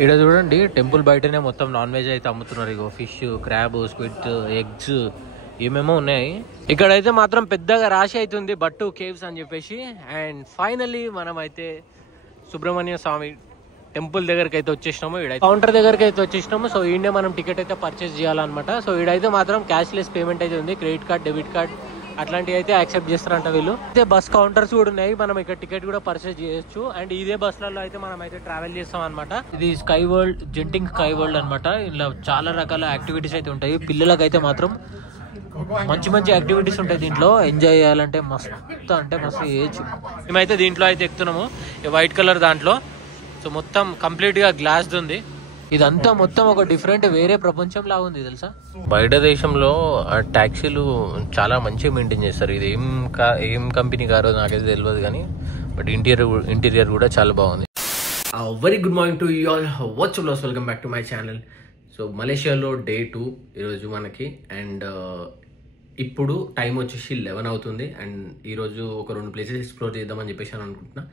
ఇక్కడ చూడండి టెంపుల్ బయటనే మొత్తం నాన్ వెజ్ అయితే అమ్ముతున్నారు. ఇగో ఫిష్, క్రాబ్, స్క్విడ్, ఎగ్స్ ఏమేమో ఉన్నాయి. ఇక్కడైతే మాత్రం పెద్దగా రాశి అవుతుంది బట్టు కేవ్స్ అని చెప్పేసి. అండ్ ఫైనల్లీ మనం అయితే సుబ్రహ్మణ్య స్వామి టెంపుల్ దగ్గరికి అయితే వచ్చేసినాము. ఈడైతే కౌంటర్ దగ్గరికి అయితే వచ్చేసినాము. సో ఈడే మనం టికెట్ అయితే పర్చేస్ చేయాలన్నమాట. సో ఈడైతే మాత్రం క్యాష్లెస్ పేమెంట్ అయితే ఉంది. క్రెడిట్ కార్డ్, డెబిట్ కార్డ్ అట్లాంటివి అయితే యాక్సెప్ట్ చేస్తారంట వీళ్ళు. అయితే బస్ కౌంటర్స్ కూడా ఉన్నాయి, మనం ఇక్కడ టికెట్ కూడా పర్చేస్ చేయొచ్చు. అండ్ ఇదే బస్లలో అయితే మనం అయితే ట్రావెల్ చేస్తాం అనమాట. ఇది sky world, Genting sky world అనమాట. ఇలా చాలా రకాల యాక్టివిటీస్ అయితే ఉంటాయి. పిల్లలకి అయితే మాత్రం మంచి మంచి యాక్టివిటీస్ ఉంటాయి దీంట్లో. ఎంజాయ్ చేయాలంటే మస్తు అంటే మస్తు చేయొచ్చు. మేమైతే దీంట్లో అయితే ఎక్కుతున్నాము, వైట్ కలర్ దాంట్లో. సో మొత్తం కంప్లీట్ గా గ్లాస్ ఉంది. ఇదంతా మొత్తం ఒక డిఫరెంట్ వేరే ప్రపంచం లాగా ఉంది తెలుసా. బయట దేశంలో ట్యాక్సీలు చాలా మంచిగా మెయింటైన్ చేస్తారు. ఇది ఏం కంపెనీ కారో నాకైతే తెలియదు కానీ, బట్ ఇంటీరియర్ కూడా చాలా బాగుంది. Very good morning to you all. What's up, welcome back to my channel. So మలేషియాలో డే 2 ఈరోజు మనకి. అండ్ ఇప్పుడు టైం వచ్చేసి 11 అవుతుంది. అండ్ ఈరోజు ఒక 2 ప్లేసెస్ ఎక్స్ప్లోర్ చేద్దామని చెప్పేసి అని అనుకుంటున్నా.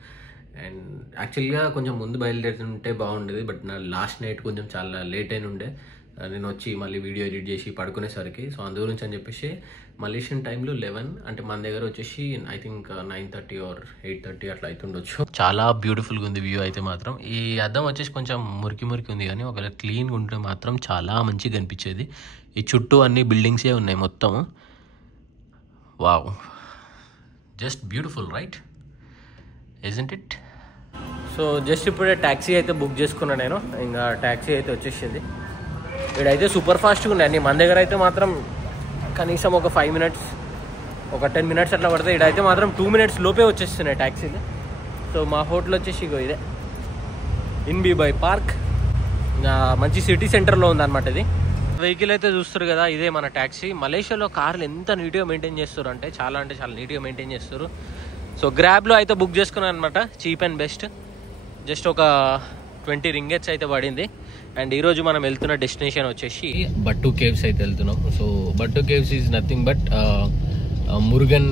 అండ్ యాక్చువల్గా కొంచెం ముందు బయలుదేరుతుంటే బాగుండేది, బట్ నా లాస్ట్ నైట్ కొంచెం చాలా లేట్ అయిన ఉండే నేను వచ్చి మళ్ళీ వీడియో ఎడిట్ చేసి పడుకునేసరికి. సో అందు గురించి అని చెప్పేసి మలేషియన్ టైంలో 11 అంటే మన దగ్గర వచ్చేసి ఐ థింక్ 9:30 or 8:30 అట్లా అవుతుండొచ్చు. చాలా బ్యూటిఫుల్గా ఉంది వ్యూ అయితే మాత్రం. ఈ అద్దం వచ్చేసి కొంచెం మురికి ఉంది, కానీ ఒకవేళ క్లీన్గా ఉంటే మాత్రం చాలా మంచిగా కనిపించేది. ఈ చుట్టూ అన్ని బిల్డింగ్సే ఉన్నాయి మొత్తం. Wow, just beautiful right, isn't it? So just ఇప్పుడే ట్యాక్సీ అయితే బుక్ చేసుకున్నాను నేను. ఇంకా ట్యాక్సీ అయితే వచ్చేసింది. ఇక్కడైతే సూపర్ ఫాస్ట్గా ఉన్నాయి అన్ని. మన దగ్గర అయితే మాత్రం కనీసం ఒక 5 minutes, ఒక 10 minutes అట్లా పడుతుంది. ఇక్కడైతే మాత్రం 2 minutes లోపే వచ్చేస్తున్నాయి ట్యాక్సీలు. సో మా హోటల్ వచ్చేసి ఇగో ఇదే, ఇన్బీ బై పార్క్. ఇంకా మంచి సిటీ సెంటర్లో ఉందన్నమాట ఇది. వెహికల్ అయితే చూస్తారు కదా, ఇదే మన ట్యాక్సీ. మలేషియాలో కార్లు ఎంత నీట్గా మెయింటైన్ చేస్తారు అంటే చాలా నీట్గా మెయింటైన్ చేస్తారు. సో గ్రాబ్లో అయితే బుక్ చేసుకున్నాను అనమాట, చీప్ అండ్ బెస్ట్. జస్ట్ ఒక 20 ringgits అయితే పడింది. అండ్ ఈరోజు మనం వెళ్తున్న డెస్టినేషన్ వచ్చేసి బట్టు కేవ్స్ అయితే వెళ్తున్నాం. So Batu caves is nothing but Murugan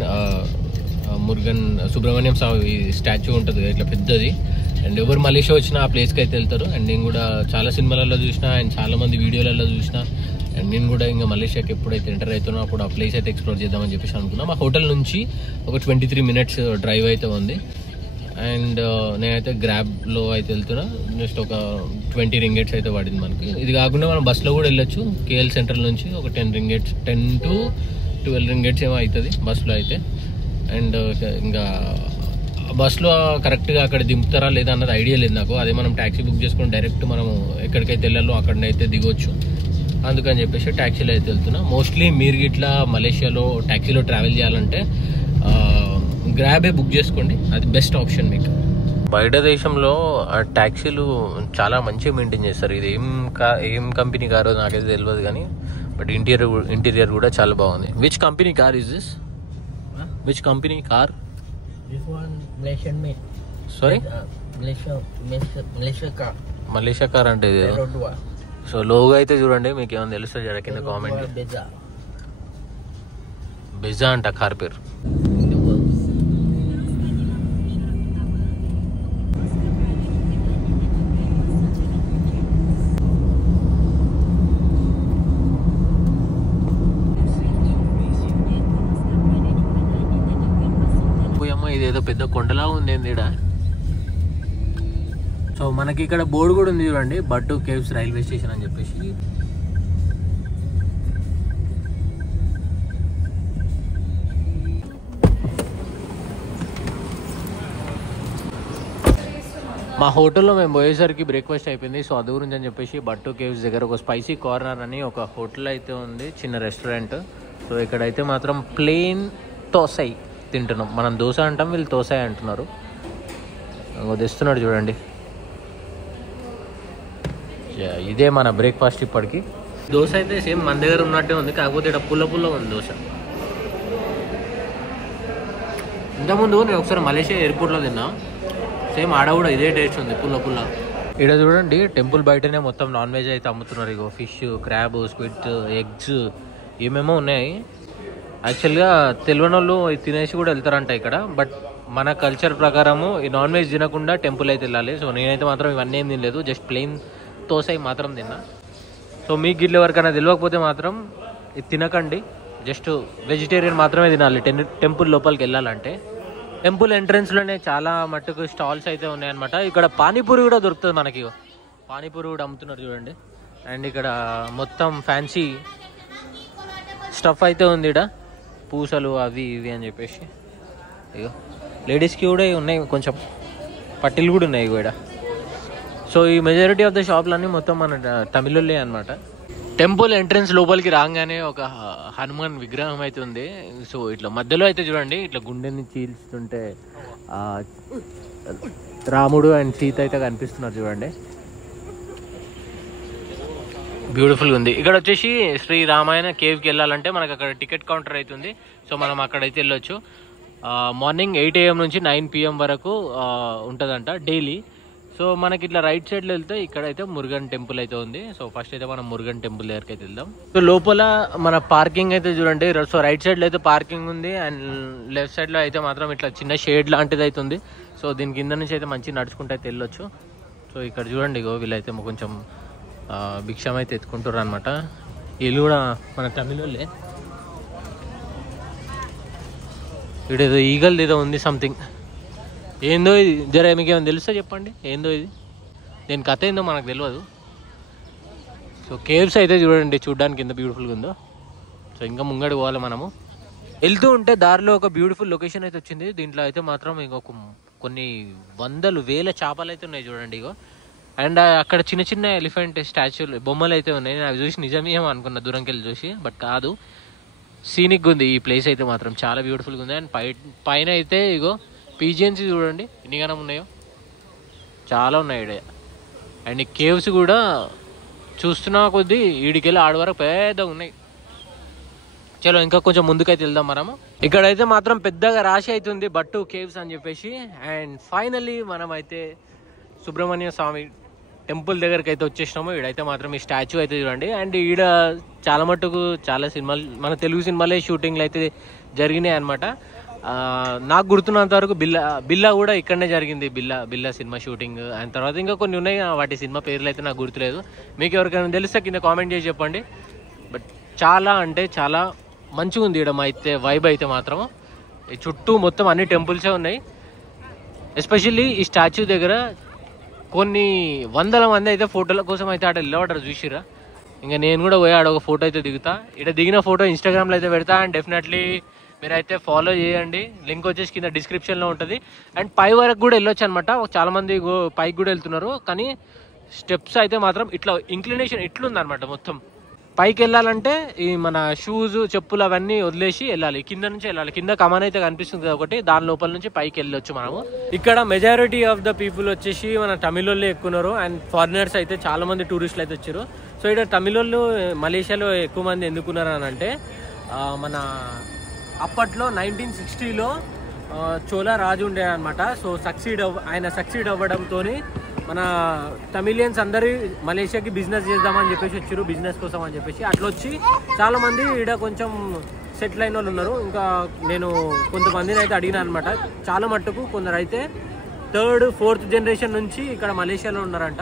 Subrahmanyam Swamy statue ఉంటుంది ఇట్లా పెద్దది. అండ్ ఎవరు మలేషియా వచ్చినా ఆ ప్లేస్కి అయితే వెళ్తారు. అండ్ నేను కూడా చాలా సినిమాలలో చూసిన, అండ్ చాలా మంది వీడియోలలో చూసిన. అండ్ నేను కూడా ఇంకా మలేషియాకి ఎప్పుడైతే ఎంటర్ అవుతున్నా అప్పుడు ఆ ప్లేస్ అయితే ఎక్స్ప్లోర్ చేద్దామని చెప్పేసి అనుకున్నాం. మా హోటల్ నుంచి ఒక 23 minutes డ్రైవ్ అయితే ఉంది. అండ్ నేనైతే గ్రాబ్లో అయితే వెళ్తున్నా. జస్ట్ ఒక 20 ringgits అయితే పడింది మనకి. ఇది కాకుండా మనం బస్సులో కూడా వెళ్ళొచ్చు. కేఎల్ సెంట్రల్ నుంచి ఒక 10 to 12 ringgits ఏమో అవుతుంది బస్సులో అయితే. అండ్ ఇంకా బస్సులో కరెక్ట్గా అక్కడ దింపుతారా లేదా అన్నది ఐడియా లేదు నాకు. అదే మనం ట్యాక్సీ బుక్ చేసుకుని డైరెక్ట్ మనం ఎక్కడికైతే వెళ్ళాలో అక్కడనైతే దిగొచ్చు. అందుకని చెప్పేసి ట్యాక్సీలో అయితే వెళ్తున్నా. మోస్ట్లీ మీరు ఇట్లా మలేషియాలో ట్యాక్సీలో ట్రావెల్ చేయాలంటే గ్రాబే బుక్ చేసుకోండి, అది బెస్ట్ ఆప్షన్ మీకు. బయట దేశంలో ట్యాక్సీలు చాలా మంచిగా మెయింటైన్ చేస్తారు. ఇది ఏం కంపెనీ కారో నాకైతే తెలియదు కానీ, బట్ ఇంటీరియర్ కూడా చాలా బాగుంది. Which company car is this? Which company car? This one Malaysian made. Sorry? Malaysia car. Malaysia car అంటే ఇది. సో లోగో అయితే చూడండి, మీకు ఏమైనా తెలుస్తుంది జర కింద కామెంట్. బెజా అంట కార్ పేరు. ఇదేదో పెద్ద కొండలా ఉంది ఈడ. సో మనకి ఇక్కడ బోర్డు కూడా ఉంది చూడండి, బట్టు కేవ్స్ రైల్వే స్టేషన్ అని చెప్పేసి. మా హోటల్లో మేము పోయేసరికి బ్రేక్ఫాస్ట్ అయిపోయింది. సో అది గురించి అని చెప్పేసి బట్టు కేవ్స్ దగ్గర ఒక స్పైసీ కార్నర్ అని ఒక హోటల్ అయితే ఉంది, చిన్న రెస్టారెంట్. సో ఇక్కడైతే మాత్రం ప్లెయిన్ దోసై తింటున్నాం. మనం దోశ అంటాం, వీళ్ళు దోసై అంటున్నారు. తెస్తున్నాడు చూడండి. ఇదే మన బ్రేక్ఫాస్ట్ ఇప్పటికి. దోశ అయితే సేమ్ మన దగ్గర ఉన్నట్టే ఉంది, కాకపోతే ఇక్కడ పుల్ల ఉంది దోశ. ఇంతకుముందు నేను ఒకసారి మలేషియా ఎయిర్పోర్ట్లో తిన్నా, సేమ్ ఆడ కూడా ఇదే టేస్ట్ ఉంది, పుల్ల. ఇక్కడ చూడండి టెంపుల్ బయటనే మొత్తం నాన్ వెజ్ అయితే అమ్ముతున్నారు. ఇగో ఫిష్, క్రాబ్, స్క్విడ్, ఎగ్స్ ఏమేమో ఉన్నాయి. యాక్చువల్గా తెలియని వాళ్ళు తినేసి కూడా వెళ్తారంట ఇక్కడ. బట్ మన కల్చర్ ప్రకారము ఈ నాన్ వెజ్ తినకుండా టెంపుల్ అయితే వెళ్ళాలి. సో నేనైతే మాత్రం ఇవన్నీ ఏం తినలేదు, జస్ట్ ప్లెయిన్ దోసై మాత్రం తిన్నా. సో మీకు గిట్ల ఎవరికైనా తెలియకపోతే మాత్రం ఇది తినకండి, జస్ట్ వెజిటేరియన్ మాత్రమే తినాలి టెంపుల్ లోపలికి వెళ్ళాలంటే. టెంపుల్ ఎంట్రన్స్లోనే చాలా మట్టుకు స్టాల్స్ అయితే ఉన్నాయన్నమాట. ఇక్కడ పానీపూరి కూడా దొరుకుతుంది మనకి, పానీపూరి కూడా అమ్ముతున్నారు చూడండి. అండ్ ఇక్కడ మొత్తం ఫ్యాన్సీ స్టఫ్ అయితే ఉంది, ఇక్కడ పూసలు అవి ఇవి అని చెప్పేసి. ఇగో లేడీస్కి కూడా ఉన్నాయి, కొంచెం పట్టీలు కూడా ఉన్నాయి ఇక్కడ. సో ఈ మెజారిటీ ఆఫ్ ద షాప్లన్నీ మొత్తం మన తమిళులే అనమాట. టెంపుల్ ఎంట్రన్స్ లోపలికి రాగానే ఒక హనుమాన్ విగ్రహం అయితే ఉంది. సో ఇట్లా మధ్యలో అయితే చూడండి, ఇట్లా గుండెని చీల్చుతుంటే రాముడు అండ్ సీత అయితే కనిపిస్తున్నారు చూడండి. బ్యూటిఫుల్గా ఉంది. ఇక్కడ వచ్చేసి శ్రీ రామాయణ కేవ్కి వెళ్ళాలంటే మనకు అక్కడ టికెట్ కౌంటర్ అవుతుంది. సో మనం అక్కడైతే వెళ్ళొచ్చు. మార్నింగ్ 8 AM నుంచి 9 PM వరకు ఉంటుందంట డైలీ. సో మనకి ఇట్లా రైట్ సైడ్లో వెళ్తే ఇక్కడైతే మురుగన్ టెంపుల్ అయితే ఉంది. సో ఫస్ట్ అయితే మనం మురుగన్ టెంపుల్ దగ్గరికి అయితే వెళ్దాం. సో లోపల మన పార్కింగ్ అయితే చూడండి. సో రైట్ సైడ్లో అయితే పార్కింగ్ ఉంది అండ్ లెఫ్ట్ సైడ్లో అయితే మాత్రం ఇట్లా చిన్న షేడ్ లాంటిది అయితే ఉంది. సో దీని కింద నుంచి అయితే మంచిగా నడుచుకుంటూ అయితే వెళ్ళొచ్చు. సో ఇక్కడ చూడండి, ఇగో వీళ్ళైతే కొంచెం భిక్షం అయితే ఎత్తుకుంటారు అనమాట. వీళ్ళు కూడా మన తమిళోళ్ళే. ఇదేదో ఈగల్ది ఏదో ఉంది సంథింగ్, ఏందో ఇది. జర మీకు ఏమైనా తెలుస్తా చెప్పండి, ఏందో ఇది, దీని కథ ఏందో మనకు తెలియదు. సో కేవ్స్ అయితే చూడండి, చూడడానికి ఎంత బ్యూటిఫుల్గా ఉందో. సో ఇంకా ముంగడు పోవాలి మనము. వెళ్తూ ఉంటే దారిలో ఒక బ్యూటిఫుల్ లొకేషన్ అయితే వచ్చింది. దీంట్లో అయితే మాత్రం ఇంకొక కొన్ని వందలు వేల చేపలు అయితే ఉన్నాయి చూడండి. ఇగో అండ్ అక్కడ చిన్న చిన్న ఎలిఫెంట్ స్టాచ్యూలు బొమ్మలు అయితే ఉన్నాయి. అవి చూసి నిజమేమో అనుకున్నా దూరంకి వెళ్ళి చూసి, బట్ కాదు, సీనిక్గా ఉంది ఈ ప్లేస్ అయితే మాత్రం, చాలా బ్యూటిఫుల్గా ఉంది. అండ్ పైన అయితే ఇగో పీజియన్స్ చూడండి ఎన్నిగానం ఉన్నాయో, చాలా ఉన్నాయి ఇక్కడ. అండ్ ఈ కేవ్స్ కూడా చూస్తున్నా కొద్దీ ఈడికెళ్ళి ఆడ వరకు పెద్దగా ఉన్నాయి. చలో ఇంకా కొంచెం ముందుకైతే వెళ్దాం మనము. ఇక్కడైతే మాత్రం పెద్దగా రాశి అవుతుంది బట్టు కేవ్స్ అని చెప్పేసి. అండ్ ఫైనల్లీ మనం అయితే సుబ్రహ్మణ్య స్వామి టెంపుల్ దగ్గరికి అయితే వచ్చేసినాము. ఈడైతే మాత్రం ఈ స్టాచ్యూ అయితే చూడండి. అండ్ ఈడ చాలా మట్టుకు చాలా సినిమాలు, మన తెలుగు సినిమాలే షూటింగ్లు అయితే జరిగినాయి అనమాట. నాకు గుర్తున్నంత వరకు బిల్లా కూడా ఇక్కడనే జరిగింది, బిల్లా సినిమా షూటింగ్. అండ్ తర్వాత ఇంకా కొన్ని ఉన్నాయి, వాటి సినిమా పేర్లు అయితే నాకు గుర్తులేదు. మీకు ఎవరికైనా తెలిస్తే కింద కామెంట్ చేసి చెప్పండి. బట్ చాలా అంటే చాలా మంచిగా ఉంది ఇక్కడ అయితే వైబ్ అయితే మాత్రం. ఈ చుట్టూ మొత్తం అన్ని టెంపుల్సే ఉన్నాయి. ఎస్పెషల్లీ ఈ స్టాచ్యూ దగ్గర కొన్ని వందల మంది అయితే ఫోటోల కోసం అయితే ఆడ వెళ్ళబడ్డారు చూసిరా. ఇంకా నేను కూడా పోయి ఆడ ఒక ఫోటో అయితే దిగుతా. ఇక్కడ దిగిన ఫోటో ఇన్స్టాగ్రామ్లో అయితే పెడతా. అండ్ డెఫినెట్లీ మీరైతే ఫాలో చేయండి, లింక్ వచ్చేసి కింద డిస్క్రిప్షన్లో ఉంటుంది. అండ్ పై వరకు కూడా వెళ్ళొచ్చు అనమాట. చాలామంది పైకి కూడా వెళ్తున్నారు, కానీ స్టెప్స్ అయితే మాత్రం ఇట్లా ఇంక్లినేషన్ ఇట్లుంది అనమాట. మొత్తం పైకి వెళ్ళాలంటే ఈ మన షూస్ చెప్పులు అవన్నీ వదిలేసి వెళ్ళాలి, కింద నుంచి వెళ్ళాలి. కింద కమాన్ అయితే కనిపిస్తుంది ఒకటి, దాని లోపల నుంచి పైకి వెళ్ళొచ్చు మనము. ఇక్కడ మెజారిటీ ఆఫ్ ద పీపుల్ వచ్చేసి మన తమిళోళ్ళే ఎక్కున్నారు. అండ్ ఫారినర్స్ అయితే చాలా మంది టూరిస్టులు అయితే వచ్చారు. సో ఇక్కడ తమిళోళ్ళు మలేషియాలో ఎక్కువ మంది ఎందుకున్నారు అని అంటే, మన అప్పట్లో 1960లో చోళ రాజు ఉండే అనమాట. సో ఆయన సక్సీడ్ అవ్వడంతో మన తమిళియన్స్ అందరి మలేషియాకి బిజినెస్ చేద్దామని చెప్పేసి వచ్చారు, బిజినెస్ కోసం అని చెప్పేసి. అట్లా వచ్చి చాలామంది ఇక్కడ కొంచెం సెటిల్ అయిన వాళ్ళు ఉన్నారు. ఇంకా నేను కొంతమందిని అయితే అడిగినా అనమాట. చాలా మట్టుకు కొందరు అయితే 3rd, 4th జనరేషన్ నుంచి ఇక్కడ మలేషియాలో ఉన్నారంట.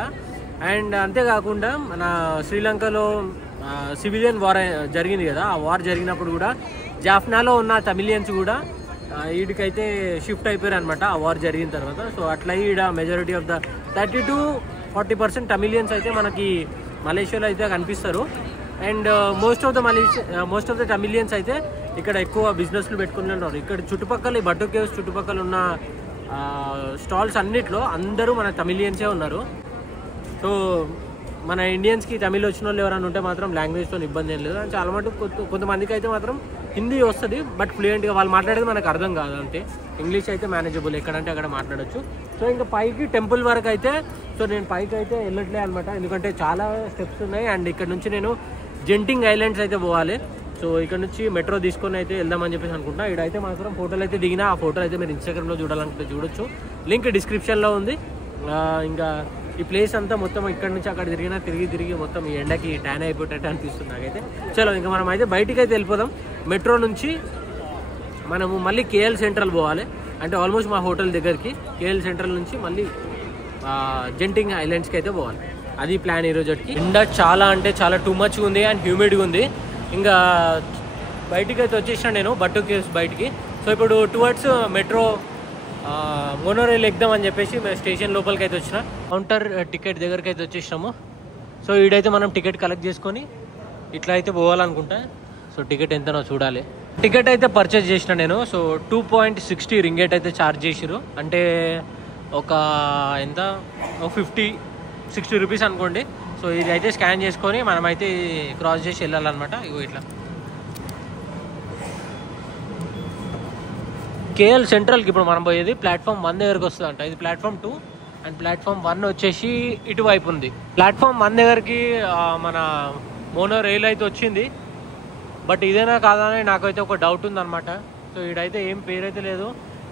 అండ్ అంతేకాకుండా మన శ్రీలంకలో సివిలియన్ వార్ జరిగింది కదా, ఆ వార్ జరిగినప్పుడు కూడా జాఫ్నాలో ఉన్న తమిళియన్స్ కూడా వీడికైతే షిఫ్ట్ అయిపోయారు అనమాట ఆ వార్ జరిగిన తర్వాత. సో అట్లా ఈడ majority of the 30 to 40% Tamilians అయితే మనకి మలేషియాలో అయితే కనిపిస్తారు. And most of the Tamilians అయితే ఇక్కడ ఎక్కువ బిజినెస్లు పెట్టుకుని ఉన్నారు. ఇక్కడ చుట్టుపక్కల ఈ బట్టు కేవ్స్ చుట్టుపక్కల ఉన్న స్టాల్స్ అన్నిట్లో అందరూ మన తమిళియన్సే ఉన్నారు. సో మన ఇండియన్స్కి తమిళ్ వచ్చిన వాళ్ళు ఎవరైనా ఉంటే మాత్రం లాంగ్వేజ్తో ఇబ్బంది ఏం లేదు. చాలా మటుకు కొంతమందికి అయితే మాత్రం హిందీ వస్తుంది, బట్ ఫ్లూయెంట్గా వాళ్ళు మాట్లాడేది మనకు అర్థం కాదు అంతే. ఇంగ్లీష్ అయితే మేనేజబుల్, ఎక్కడంటే అక్కడ మాట్లాడచ్చు. సో ఇంకా పైకి టెంపుల్ వరకు అయితే, సో నేను పైకి అయితే వెళ్ళట్లే అనమాట, ఎందుకంటే చాలా స్టెప్స్ ఉన్నాయి. అండ్ ఇక్కడ నుంచి నేను జెంటింగ్ ఐలాండ్స్ అయితే పోవాలి. సో ఇక్కడ నుంచి మెట్రో తీసుకొని అయితే వెళ్దామని చెప్పేసి అనుకుంటా. ఇక్కడైతే మాత్రం ఫోటోలు అయితే దిగినా, ఆ ఫోటోలు అయితే మీరు ఇన్స్టాగ్రామ్లో చూడాలనుకుంటే చూడొచ్చు, లింక్ డిస్క్రిప్షన్లో ఉంది. ఇంకా ఈ ప్లేస్ అంతా మొత్తం ఇక్కడ నుంచి అక్కడ తిరిగి మొత్తం ఈ ఎండకి ట్యాన్ అయిపోయేటట్టు అనిపిస్తుంది నాకైతే. చలో ఇంకా మనం అయితే బయటికి అయితే వెళ్ళిపోదాం. మెట్రో నుంచి మనము మళ్ళీ కేఎల్ సెంట్రల్ పోవాలి, అంటే ఆల్మోస్ట్ మా హోటల్ దగ్గరికి. కేఎల్ సెంట్రల్ నుంచి మళ్ళీ జెంటింగ్ ఐలాండ్స్కి అయితే పోవాలి. అది ప్లాన్ ఈ రోజుకి. ఎండ చాలా అంటే చాలా టూ మచ్ ఉంది అండ్ హ్యూమిడ్గా ఉంది. ఇంకా బయటికి అయితే వచ్చేసిన నేను బట్టు కేవ్స్ బయటికి. సో ఇప్పుడు టువర్డ్స్ మెట్రో మోనోరైల్ ఎక్కుదామని చెప్పేసి మేము స్టేషన్ లోపలికి అయితే వచ్చిన కౌంటర్ టికెట్ దగ్గరికి అయితే వచ్చేసినాము. సో ఈడైతే మనం టికెట్ కలెక్ట్ చేసుకొని ఇట్లా అయితే పోవాలనుకుంటా. సో టికెట్ ఎంతనో చూడాలి. టికెట్ అయితే పర్చేజ్ చేసిన నేను. సో 2.60 రింగేట్ అయితే ఛార్జ్ చేసిరు. అంటే ఒక ఎంత 50-60 రూపీస్ అనుకోండి. సో ఇది అయితే స్కాన్ చేసుకొని మనమైతే క్రాస్ చేసి వెళ్ళాలన్నమాట. ఇగో ఇట్లా కేఎల్ సెంట్రల్కి ఇప్పుడు మనం పోయేది ప్లాట్ఫామ్ 1 దగ్గరికి వస్తుంది అంట. ఇది ప్లాట్ఫామ్ 2 అండ్ ప్లాట్ఫామ్ 1 వచ్చేసి ఇటువైపు ఉంది. ప్లాట్ఫామ్ 1 దగ్గరికి మన మోనో రైల్ అయితే వచ్చింది. బట్ ఇదేనా కాదా అని నాకైతే ఒక డౌట్ ఉందన్నమాట. సో ఇడైతే ఏం పేరు అయితే లేదు.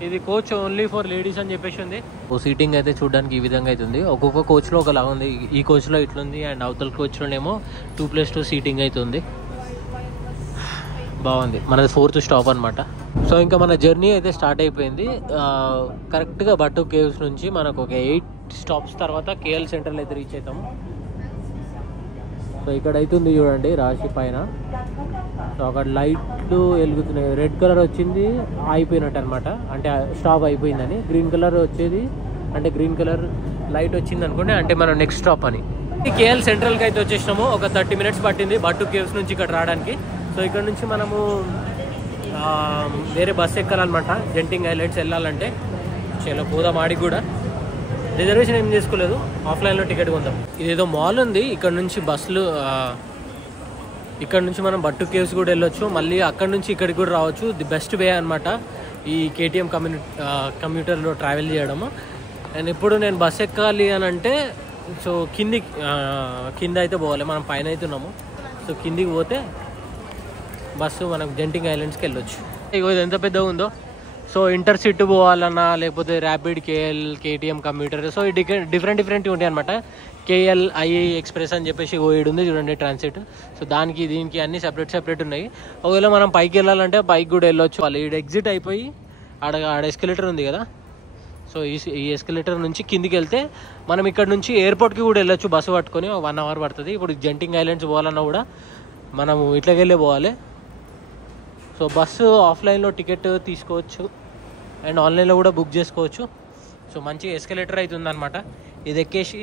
ఇది కోచ్ ఓన్లీ ఫర్ లేడీస్ అని చెప్పేసి ఉంది. ఓ సీటింగ్ అయితే చూడడానికి ఈ విధంగా అయితే ఉంది. ఒక్కొక్క కోచ్లో ఒకలా ఉంది. ఈ కోచ్లో ఇట్లుంది అండ్ అవతల కోచ్లోనేమో 2+2 సీటింగ్ అయితే ఉంది. బాగుంది. మనది 4th స్టాప్ అనమాట. సో ఇంకా మన జర్నీ అయితే స్టార్ట్ అయిపోయింది. కరెక్ట్గా బట్టు కేవ్స్ నుంచి మనకు ఒక 8 స్టాప్స్ తర్వాత కేఎల్ సెంట్రల్ అయితే రీచ్ అవుతాము. సో ఇక్కడ అయితే ఉంది చూడండి రాశి పైన. సో అక్కడ లైట్లు వెలుగుతున్నాయి. రెడ్ కలర్ వచ్చింది అయిపోయినట్టు అనమాట, అంటే స్టాప్ అయిపోయిందని. గ్రీన్ కలర్ వచ్చేది అంటే గ్రీన్ కలర్ లైట్ వచ్చింది అనుకోండి అంటే మనం నెక్స్ట్ స్టాప్ అని. కేఎల్ సెంట్రల్కి అయితే వచ్చేసినాము. ఒక 30 మినిట్స్ పట్టింది బట్టు కేవ్స్ నుంచి ఇక్కడ రావడానికి. సో ఇక్కడ నుంచి మనము వేరే బస్సు ఎక్కాలన్నమాట. జెంటింగ్ ఐలాండ్స్ వెళ్ళాలంటే చాలా పోదాం. ఆడికి కూడా రిజర్వేషన్ ఏం చేసుకోలేదు, ఆఫ్లైన్లో టికెట్ కొందాం. ఇదేదో మాల్ ఉంది. ఇక్కడ నుంచి బస్సులు, ఇక్కడ నుంచి మనం బట్టు కేవ్స్ కూడా వెళ్ళొచ్చు. మళ్ళీ అక్కడ నుంచి ఇక్కడికి కూడా రావచ్చు. ది బెస్ట్ వే అనమాట ఈ కేటీఎం కమ్యూటర్లో ట్రావెల్ చేయడము. అండ్ ఇప్పుడు నేను బస్ ఎక్కాలి అని అంటే సో కింద అయితే పోవాలి. మనం పైన అయితే ఉన్నాము. సో కిందికి పోతే బస్సు మనకు జెంటింగ్ ఐలాండ్స్కి వెళ్ళొచ్చు. ఇగో ఇది ఎంత పెద్దగా ఉందో. సో ఇంటర్సిటీ పోవాలన్నా లేకపోతే rapid KTM commuter. So different ఉంటాయి అనమాట. కేఎల్ ఐఏ ఎక్స్ప్రెస్ అని చెప్పేసి ఓయిడ్ ఉంది చూడండి ట్రాన్సిట్. సో దానికి దీనికి అన్ని సెపరేట్ ఉన్నాయి. ఒకవేళ మనం పైకి వెళ్ళాలంటే పైకి కూడా వెళ్ళొచ్చు. వాళ్ళు ఈడ ఎగ్జిట్ అయిపోయి ఆడ ఎస్కలేటర్ ఉంది కదా. సో ఈ ఎస్కలేటర్ నుంచి కిందికి వెళ్తే మనం ఇక్కడ నుంచి ఎయిర్పోర్ట్కి కూడా వెళ్ళొచ్చు బస్సు పట్టుకొని. 1 అవర్ పడుతుంది. ఇప్పుడు జెంటింగ్ ఐలాండ్స్ పోవాలన్నా కూడా మనము ఇట్లాకెళ్ళే పోవాలి. సో బస్సు ఆఫ్లైన్లో టికెట్ తీసుకోవచ్చు అండ్ ఆన్లైన్లో కూడా బుక్ చేసుకోవచ్చు. సో మంచి ఎస్కలేటర్ అయితే ఉందన్నమాట. ఇది ఎక్కేసి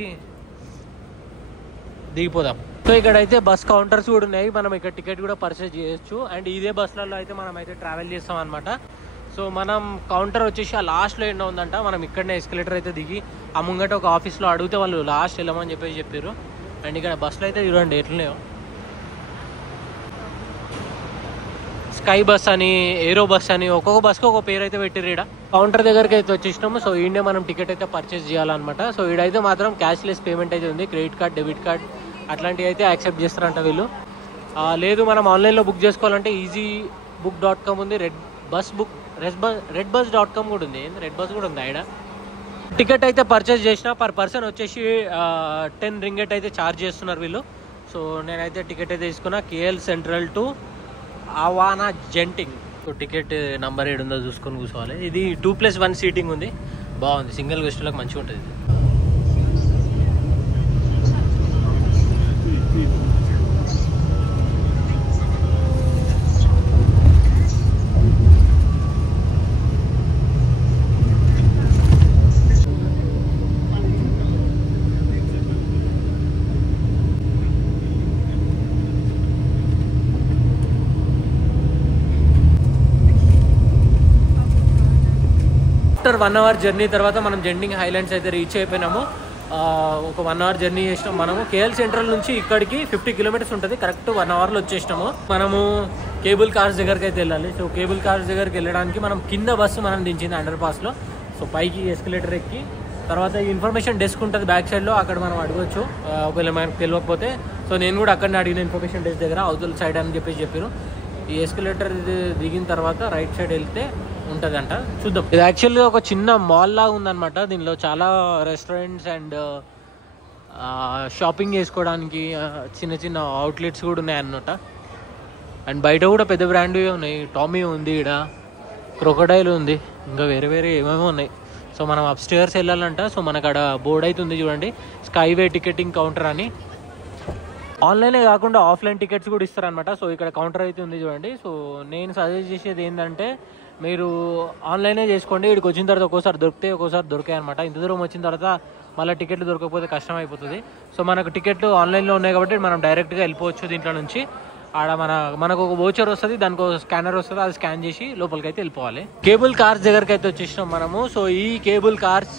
దిగిపోదాం. సో ఇక్కడైతే బస్ కౌంటర్స్ కూడా ఉన్నాయి. మనం ఇక్కడ టికెట్ కూడా పర్చేజ్ చేయొచ్చు. అండ్ ఇదే బస్సులలో అయితే మనం అయితే ట్రావెల్ చేస్తాం అనమాట. సో మనం కౌంటర్ వచ్చేసి ఆ లాస్ట్లో ఎండ ఉందంట. మనం ఇక్కడనే ఎస్కలేటర్ అయితే దిగి ఆ ముంగట ఒక ఆఫీస్లో అడిగితే వాళ్ళు లాస్ట్ వెళ్ళమని చెప్పారు. అండ్ ఇక్కడ బస్సులు అయితే చూడండి ఎట్లనేయో. స్కై బస్ అని, ఏరో బస్ అని ఒక్కొక్క బస్కి ఒక పేరు అయితే పెట్టిర్రు. ఈడ కౌంటర్ దగ్గరికి అయితే వచ్చేసినాము. సో ఈడే మనం టికెట్ అయితే పర్చేస్ చేయాలన్నమాట. సో ఈడైతే మాత్రం క్యాష్లెస్ పేమెంట్ అయితే ఉంది. క్రెడిట్ కార్డ్, డెబిట్ కార్డ్ అట్లాంటివి అయితే యాక్సెప్ట్ చేస్తారంట వీళ్ళు. లేదు మనం ఆన్లైన్లో బుక్ చేసుకోవాలంటే easybook.com ఉంది. redbus.com కూడా ఉంది. రెడ్ బస్ కూడా ఉంది ఆడ. టికెట్ అయితే పర్చేస్ చేసిన పర్ పర్సన్ వచ్చేసి 10 రింగెట్ అయితే ఛార్జ్ చేస్తున్నారు వీళ్ళు. సో నేనైతే టికెట్ అయితే తీసుకున్నా. KL Central to Awana Genting. So ticket number 7 ఉందో చూసుకొని కూర్చోవాలి. ఇది 2+1 సీటింగ్ ఉంది. బాగుంది. సింగిల్ గెస్టులకు మంచిగా ఉంటుంది. ఆఫ్టర్ 1 అవర్ జర్నీ తర్వాత మనం జెంటింగ్ హైలాండ్స్ అయితే రీచ్ అయిపోయినాము. ఒక 1 అవర్ జర్నీ చేసినాం మనము. కేఎల్ సెంట్రల్ నుంచి ఇక్కడికి 50 కిలోమీటర్స్ ఉంటుంది. కరెక్ట్ 1 అవర్లో వచ్చేసినాము. మనము కేబుల్ కార్స్ దగ్గరికి అయితే వెళ్ళాలి. సో కేబుల్ కార్స్ దగ్గరికి వెళ్ళడానికి మనం కింద బస్సు మనం దించింది అండర్ పాస్లో. సో పైకి ఎస్కలేటర్ ఎక్కి తర్వాత ఇన్ఫర్మేషన్ డెస్క్ ఉంటుంది బ్యాక్ సైడ్లో. అక్కడ మనం అడగవచ్చు ఒకవేళ మనకు తెలియకపోతే. సో నేను కూడా అక్కడనే అడిగిన ఇన్ఫర్మేషన్ డెస్క్ దగ్గర అవతల సైడ్ అని చెప్పారు. ఈ ఎస్కలేటర్ దిగిన తర్వాత రైట్ సైడ్ వెళ్తే ఉంటుందంట. చూద్దాం. ఇది యాక్చువల్గా ఒక చిన్న మాల్ లాగా ఉందన్నమాట. దీనిలో చాలా రెస్టారెంట్స్ అండ్ షాపింగ్ చేసుకోవడానికి చిన్న అవుట్లెట్స్ కూడా ఉన్నాయి అన్నమాట. అండ్ బయట కూడా పెద్ద బ్రాండ్వి ఉన్నాయి. టామీ ఉంది, ఇక్కడ క్రొకడైల్ ఉంది, ఇంకా వేరే ఏమేమో ఉన్నాయి. సో మనం అప్స్టేర్స్ వెళ్ళాలంట. సో మనకు అక్కడ బోర్డ్ అయితే ఉంది చూడండి, స్కైవే టికెటింగ్ కౌంటర్ అని. ఆన్లైనే కాకుండా ఆఫ్లైన్ టికెట్స్ కూడా ఇస్తారనమాట. సో ఇక్కడ కౌంటర్ అయితే ఉంది చూడండి. సో నేను సజెస్ట్ చేసేది ఏంటంటే మీరు ఆన్లైనే చేసుకోండి. ఇక్కడికి వచ్చిన తర్వాత ఒక్కోసారి దొరికితే ఒక్కోసారి దొరికాయి అనమాట. ఇంత దూరం వచ్చిన తర్వాత మళ్ళీ టికెట్లు దొరకకపోతే కష్టం అయిపోతుంది. సో మనకు టికెట్లు ఆన్లైన్లో ఉన్నాయి కాబట్టి మనం డైరెక్ట్గా వెళ్ళిపోవచ్చు దీంట్లో నుంచి. ఆడ మనకు ఒక వోచర్ వస్తుంది, దానికి ఒక స్కానర్ వస్తుంది, అది స్కాన్ చేసి లోపలికి అయితే వెళ్ళిపోవాలి. కేబుల్ కార్స్ దగ్గరికి అయితే వచ్చేసినాం మనము. సో ఈ కేబుల్ కార్స్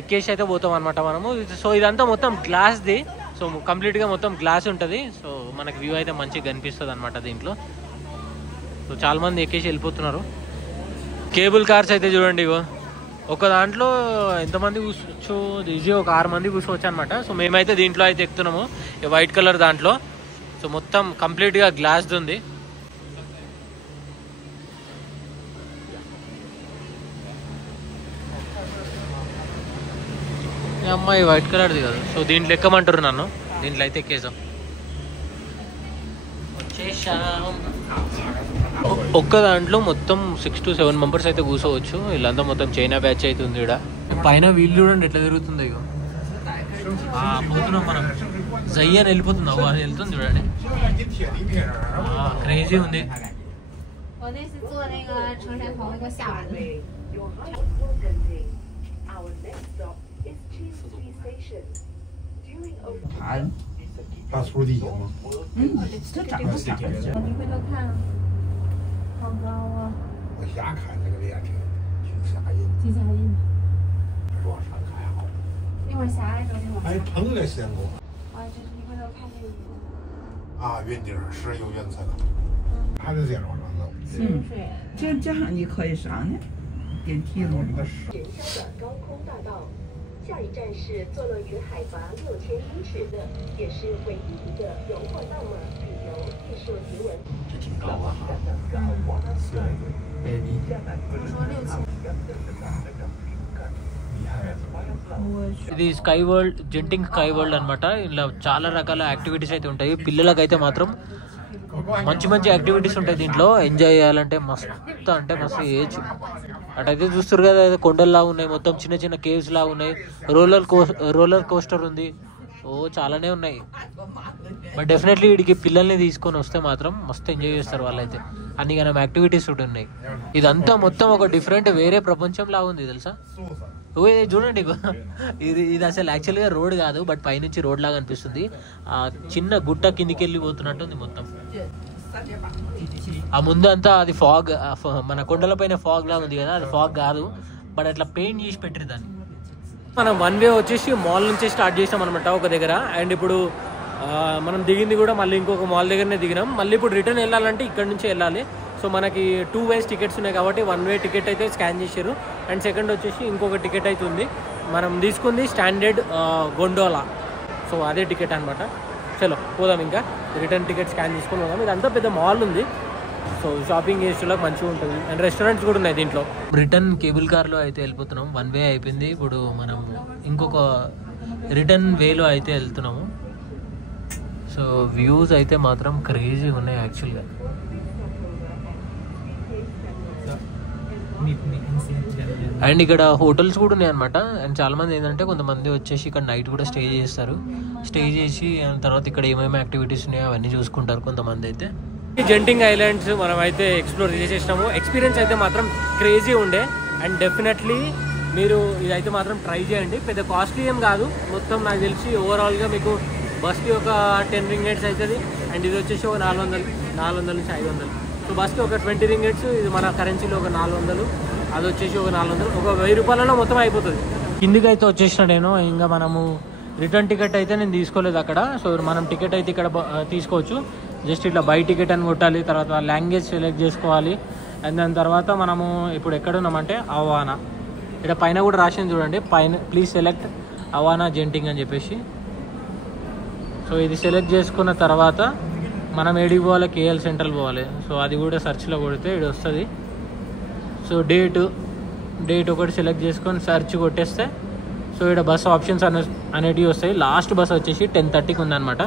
ఎక్కేసి అయితే పోతాం అనమాట మనము. సో ఇదంతా మొత్తం గ్లాస్ది. సో కంప్లీట్గా మొత్తం గ్లాస్ ఉంటుంది. సో మనకి వ్యూ అయితే మంచిగా కనిపిస్తుంది అనమాట దీంట్లో. సో చాలామంది ఎక్కేసి వెళ్ళిపోతున్నారు. కేబుల్ కార్స్ అయితే చూడండి, ఇగో ఒక దాంట్లో ఎంతమంది కూర్చోవచ్చు, ఈజీ ఒక 6 మంది కూర్చోవచ్చు అనమాట. సో మేమైతే దీంట్లో అయితే ఎక్కుతున్నాము, ఈ వైట్ కలర్ దాంట్లో. సో మొత్తం కంప్లీట్గా గ్లాస్ది ఉంది. అమ్మాయి వైట్ కలర్ది కదా. సో దీంట్లో ఎక్కమంటారు నన్ను, దీంట్లో అయితే ఎక్కేసాం. ఒక్క దాంట్లో మొత్తం 6 to 7 మెంబర్స్ అయితే కూర్చోవచ్చు. వీళ్ళంతా మొత్తం చైనా బ్యాచ్ అయితే ఉంది ఇక్కడ. పైన వీళ్ళు చూడండి ఎట్లా తిరుగుతుంది. ఇగో పోతున్నాం మనం, జయ్య అని వెళ్ళిపోతుంది. అది వెళ్తుంది చూడండి, crazy ఉంది.大叔的吗？这长得傻。你回头看，好高啊！我瞎看那个脸挺吓人，挺吓人的。往上看还好。一会儿下来之后，哎，碰了见过。啊，就是你回头看这个。啊，云顶是有云层的，还得这样往上走。这样你可以上呢，电梯路。人生的高空大道。下一站是坐落于海拔6000英尺的，也是唯一一个由或到的旅游艺术景文。这挺高啊！ఇది sky world, Genting sky world అనమాట. ఇలా చాలా రకాల యాక్టివిటీస్ అయితే ఉంటాయి. పిల్లలకైతే మాత్రం మంచి మంచి యాక్టివిటీస్ ఉంటాయి దీంట్లో. ఎంజాయ్ చేయాలంటే మస్తు అంటే మస్తు ఏజ్. అటైతే చూస్తారు కదా, కొండల్లా ఉన్నాయి, మొత్తం చిన్న చిన్న కేవ్స్ లా ఉన్నాయి. రోలర్ కోస్టర్ ఉంది. ఓ చాలానే ఉన్నాయి. బట్ డెఫినెట్లీ వీడికి పిల్లల్ని తీసుకొని వస్తే మాత్రం మస్తు ఎంజాయ్ చేస్తారు వాళ్ళైతే. అన్ని మనం యాక్టివిటీస్ కూడా ఉన్నాయి. ఇదంతా మొత్తం ఒక డిఫరెంట్ వేరే ప్రపంచం లాగా ఉంది తెలుసా. చూడండి, ఇది అసలు యాక్చువల్గా రోడ్ కాదు, బట్ పైనుంచి రోడ్ లాగా అనిపిస్తుంది. ఆ చిన్న గుట్ట కిందికి వెళ్ళి పోతున్నట్టుంది మొత్తం. ఆ ముందు అంతా అది ఫాగ్, మన కొండల పైన ఫాగ్ లాగా ఉంది కదా, అది ఫాగ్ కాదు, బట్ అట్లా పెయింట్ చేసి పెట్టారు దాన్ని. మనం 1 వే వచ్చేసి మాల్ నుంచే స్టార్ట్ చేసాం అనమాట ఒక దగ్గర. అండ్ ఇప్పుడు మనం దిగింది కూడా మళ్ళీ ఇంకొక మాల్ దగ్గరనే దిగినాం. మళ్ళీ ఇప్పుడు రిటర్న్ వెళ్ళాలంటే ఇక్కడ నుంచే వెళ్ళాలి. సో మనకి 2 వేస్ టికెట్స్ ఉన్నాయి కాబట్టి 1 వే టికెట్ అయితే స్కాన్ చేశారు. అండ్ సెకండ్ వచ్చేసి ఇంకొక టికెట్ అయితే ఉంది. మనం తీసుకుంది స్టాండర్డ్ గొండోలా. సో అదే టికెట్ అనమాట. చలో పోదాం, ఇంకా రిటర్న్ టికెట్ స్కాన్ తీసుకొని పోదాం. ఇదంతా పెద్ద మాల్ ఉంది. సో షాపింగ్ చేసేలోకి మంచిగా ఉంటుంది. అండ్ రెస్టారెంట్స్ కూడా ఉన్నాయి దీంట్లో. రిటర్న్ కేబుల్ కార్లో అయితే వెళ్ళిపోతున్నాం. 1 వే అయిపోయింది. ఇప్పుడు మనం ఇంకొక రిటర్న్ వేలో అయితే వెళ్తున్నాము. సో వ్యూస్ అయితే మాత్రం క్రేజీ ఉన్నాయి యాక్చువల్గా. అండ్ ఇక్కడ హోటల్స్ కూడా ఉన్నాయి అనమాట. అండ్ చాలా మంది ఏంటంటే కొంతమంది వచ్చేసి ఇక్కడ నైట్ కూడా స్టే చేస్తారు. స్టే చేసి తర్వాత ఇక్కడ ఏమేమి యాక్టివిటీస్ ఉన్నాయో అవన్నీ చూసుకుంటారు కొంతమంది అయితే. జెంటింగ్ ఐలాండ్స్ మనం అయితే ఎక్స్ప్లోర్ చేసేసినాము. ఎక్స్పీరియన్స్ అయితే మాత్రం క్రేజీ ఉండే. అండ్ డెఫినెట్లీ మీరు ఇదైతే మాత్రం ట్రై చేయండి. పెద్ద కాస్ట్లీ ఏం కాదు. మొత్తం నాకు తెలిసి ఓవరాల్గా మీకు బస్కి ఒక 10 ringgits అవుతుంది. అండ్ ఇది వచ్చేసి ఒక 400 నుంచి 500. సో బస్కి ఒక 20 ringgits. ఇది మన కరెన్సీలో ఒక 400. అది వచ్చేసి ఒక 400. ఒక 1000 రూపాయలలో మొత్తం అయిపోతుంది. కిందికి అయితే వచ్చేసిన నేను. ఇంకా మనము రిటర్న్ టికెట్ అయితే నేను తీసుకోలేదు అక్కడ. సో మనం టికెట్ అయితే ఇక్కడ తీసుకోవచ్చు. జస్ట్ ఇట్లా బై టికెట్ అని కొట్టాలి. తర్వాత లాంగ్వేజ్ సెలెక్ట్ చేసుకోవాలి. అండ్ దాని తర్వాత మనము ఇప్పుడు ఎక్కడున్నామంటే అవానా. ఇక్కడ పైన కూడా రాసింది చూడండి, పైన ప్లీజ్ సెలెక్ట్ అవానా జెంటింగ్ అని చెప్పేసి. సో ఇది సెలెక్ట్ చేసుకున్న తర్వాత మనం ఏడికి పోవాలి, కేఎల్ సెంట్రల్ పోవాలి. సో అది కూడా సెర్చ్లో కొడితే ఇది వస్తుంది. సో డేట్ ఒకటి సెలెక్ట్ చేసుకొని సెర్చ్ కొట్టేస్తే సో ఇక్కడ బస్ ఆప్షన్స్ అనేటివి వస్తాయి. లాస్ట్ బస్ వచ్చేసి 10:30కి ఉందన్నమాట.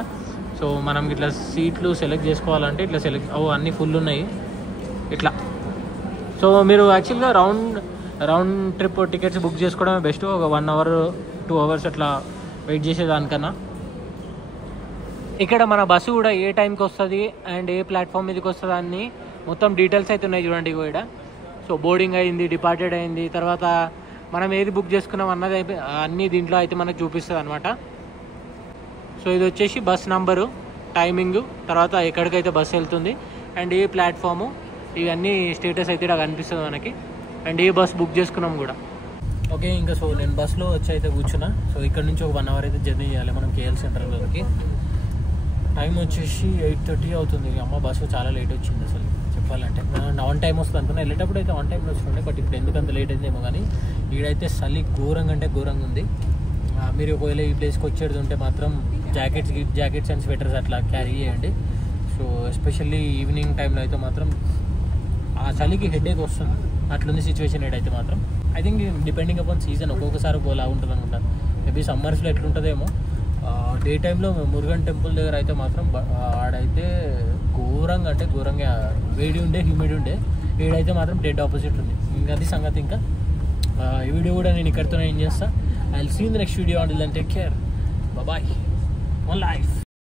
సో మనం ఇట్లా సీట్లు సెలెక్ట్ చేసుకోవాలంటే ఇట్లా సెలెక్ట్ అన్నీ ఫుల్ ఉన్నాయి ఇట్లా. సో మీరు యాక్చువల్గా రౌండ్ ట్రిప్ టికెట్స్ బుక్ చేసుకోవడమే బెస్ట్. ఒక 1 hour 2 hours అట్లా వెయిట్ చేసేదానికన్నా. ఇక్కడ మన బస్సు కూడా ఏ టైంకి వస్తుంది అండ్ ఏ ప్లాట్ఫామ్ మీదకి వస్తుంది అన్ని మొత్తం డీటెయిల్స్ అయితే ఉన్నాయి చూడండి ఇక్కడ. సో బోర్డింగ్ అయింది, డిపార్టెడ్ అయింది, తర్వాత మనం ఏది బుక్ చేసుకున్నాం అన్నది అన్నీ దీంట్లో అయితే మనకు చూపిస్తుంది అనమాట. సో ఇది వచ్చేసి బస్ నంబరు, టైమింగ్, తర్వాత ఎక్కడికైతే బస్సు వెళ్తుంది అండ్ ఏ ప్లాట్ఫాము, ఇవన్నీ స్టేటస్ అయితే ఇక్కడ కనిపిస్తుంది మనకి. అండ్ ఏ బస్ బుక్ చేసుకున్నాం కూడా. ఓకే, ఇంకా సో నేను బస్సులో వచ్చి అయితే కూర్చున్నా. సో ఇక్కడ నుంచి ఒక 1 hour అయితే జర్నీ చేయాలి మనం కేఎల్ సెంటర్లోకి. టైం వచ్చేసి 8:30 అవుతుంది. అమ్మ బస్సు చాలా లేట్ వచ్చింది అసలు చెప్పాలంటే. ఆన్ టైం వస్తుంది అనుకున్నా, వెళ్ళేటప్పుడు అయితే ఆన్ టైంలో వస్తుండే, బట్ ఇప్పుడు ఎందుకంత లేట్ అయిందేమో. కానీ ఈడైతే చలి ఘోరంగా అంటే ఘోరంగా ఉంది. మీరు ఒకవేళ ఈ ప్లేస్కి వచ్చేది ఉంటే మాత్రం జాకెట్స్ అండ్ స్వెటర్స్ అట్లా క్యారీ చేయండి. సో ఎస్పెషల్లీ ఈవినింగ్ టైంలో అయితే మాత్రం ఆ చలికి హెడేక్ వస్తుంది, అట్లుంది సిచ్యువేషన్ ఏడైతే మాత్రం. I think depending upon season ఒక్కొక్కసారి ఒకలా ఉంటుంది అనుకుంటా. మేబీ సమ్మర్స్లో ఎట్లుంటుందేమో. డే టైంలో మురుగన్ టెంపుల్ దగ్గర అయితే మాత్రం ఆడైతే ఘోరంగా అంటే ఘోరంగా వేడి ఉండే, హ్యూమిడ్ ఉండే. ఏడైతే మాత్రం డెడ్ ఆపోజిట్ ఉంది. ఇంకా అది సంగతి. ఇంకా ఈ వీడియో కూడా నేను ఇక్కడితోనే ఏం చేస్తాను. I will see in the next video. Until then take care, bye, one life.